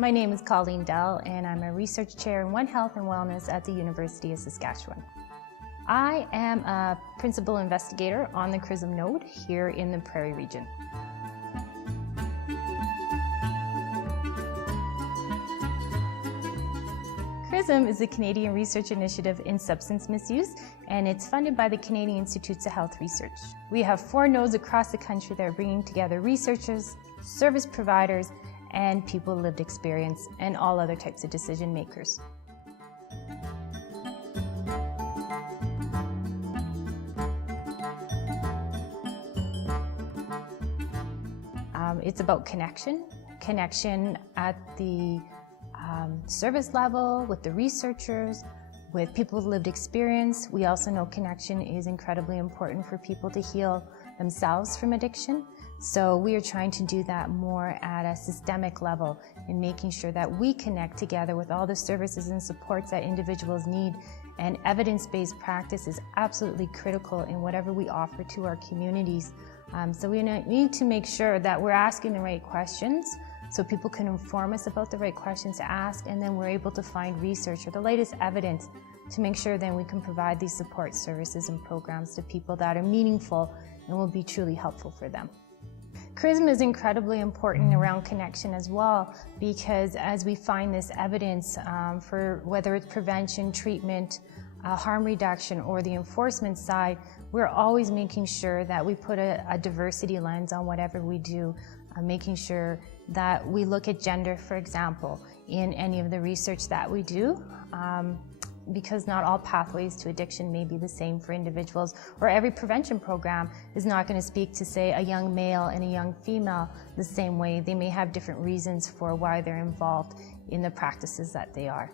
My name is Colleen Dell, and I'm a research chair in One Health and Wellness at the University of Saskatchewan. I am a principal investigator on the CRISM node here in the Prairie region. CRISM is a Canadian research initiative in substance misuse, and it's funded by the Canadian Institutes of Health Research. We have 4 nodes across the country that are bringing together researchers, service providers, and people with lived experience, and all other types of decision makers. It's about connection at the service level, with the researchers, with people with lived experience. We also know connection is incredibly important for people to heal themselves from addiction. So we are trying to do that more at a systemic level in making sure that we connect together with all the services and supports that individuals need. And evidence-based practice is absolutely critical in whatever we offer to our communities. So we need to make sure that we're asking the right questions so people can inform us about the right questions to ask, and then we're able to find research or the latest evidence to make sure then we can provide these support services and programs to people that are meaningful and will be truly helpful for them. CRISM is incredibly important around connection as well, because as we find this evidence for whether it's prevention, treatment, harm reduction, or the enforcement side, we're always making sure that we put a diversity lens on whatever we do, making sure that we look at gender, for example, in any of the research that we do. Because not all pathways to addiction may be the same for individuals, or every prevention program is not going to speak to, say, a young male and a young female the same way. They may have different reasons for why they're involved in the practices that they are.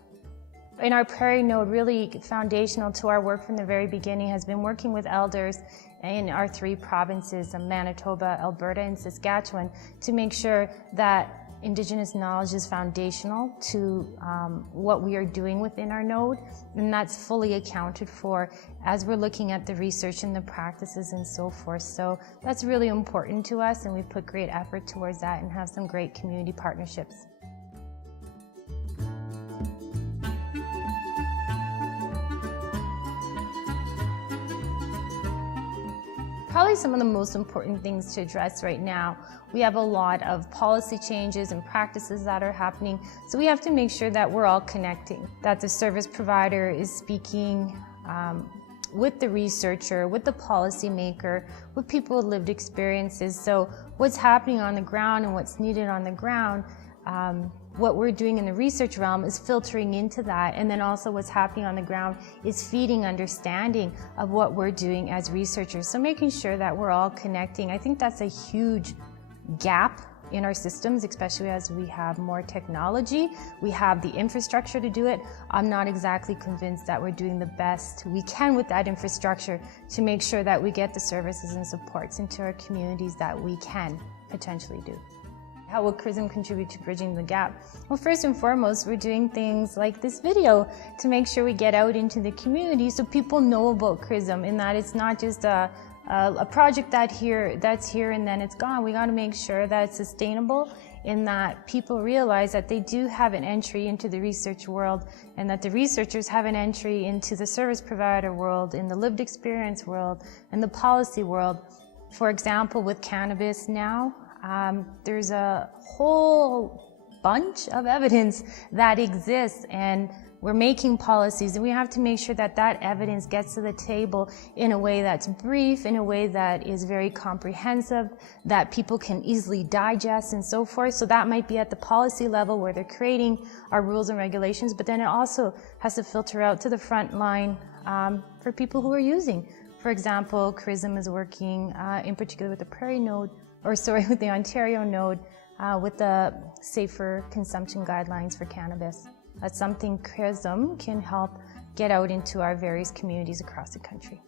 In our Prairie node, really foundational to our work from the very beginning has been working with elders in our 3 provinces of Manitoba, Alberta, and Saskatchewan to make sure that Indigenous knowledge is foundational to what we are doing within our node, and that's fully accounted for as we're looking at the research and the practices and so forth. So that's really important to us, and we put great effort towards that and have some great community partnerships. Probably some of the most important things to address right now. We have a lot of policy changes and practices that are happening, so we have to make sure that we're all connecting, that the service provider is speaking with the researcher, with the policymaker, with people with lived experiences. So what's happening on the ground and what's needed on the ground, what we're doing in the research realm is filtering into that, and then also what's happening on the ground is feeding understanding of what we're doing as researchers. So making sure that we're all connecting, I think that's a huge gap in our systems, especially as we have more technology. We have the infrastructure to do it. I'm not exactly convinced that we're doing the best we can with that infrastructure to make sure that we get the services and supports into our communities that we can potentially do. How will CRISM contribute to bridging the gap? Well, first and foremost, we're doing things like this video to make sure we get out into the community so people know about CRISM, and that it's not just a project that's here and then it's gone. We got to make sure that it's sustainable, in that people realize that they do have an entry into the research world, and that the researchers have an entry into the service provider world, in the lived experience world, and the policy world. For example, with cannabis now, there's a whole bunch of evidence that exists, and we're making policies, and we have to make sure that that evidence gets to the table in a way that's brief, in a way that is very comprehensive, that people can easily digest and so forth. So that might be at the policy level where they're creating our rules and regulations, but then it also has to filter out to the front line for people who are using. For example, CRISM is working in particular with the Prairie node, with the Ontario node, with the safer consumption guidelines for cannabis. That's something CRISM can help get out into our various communities across the country.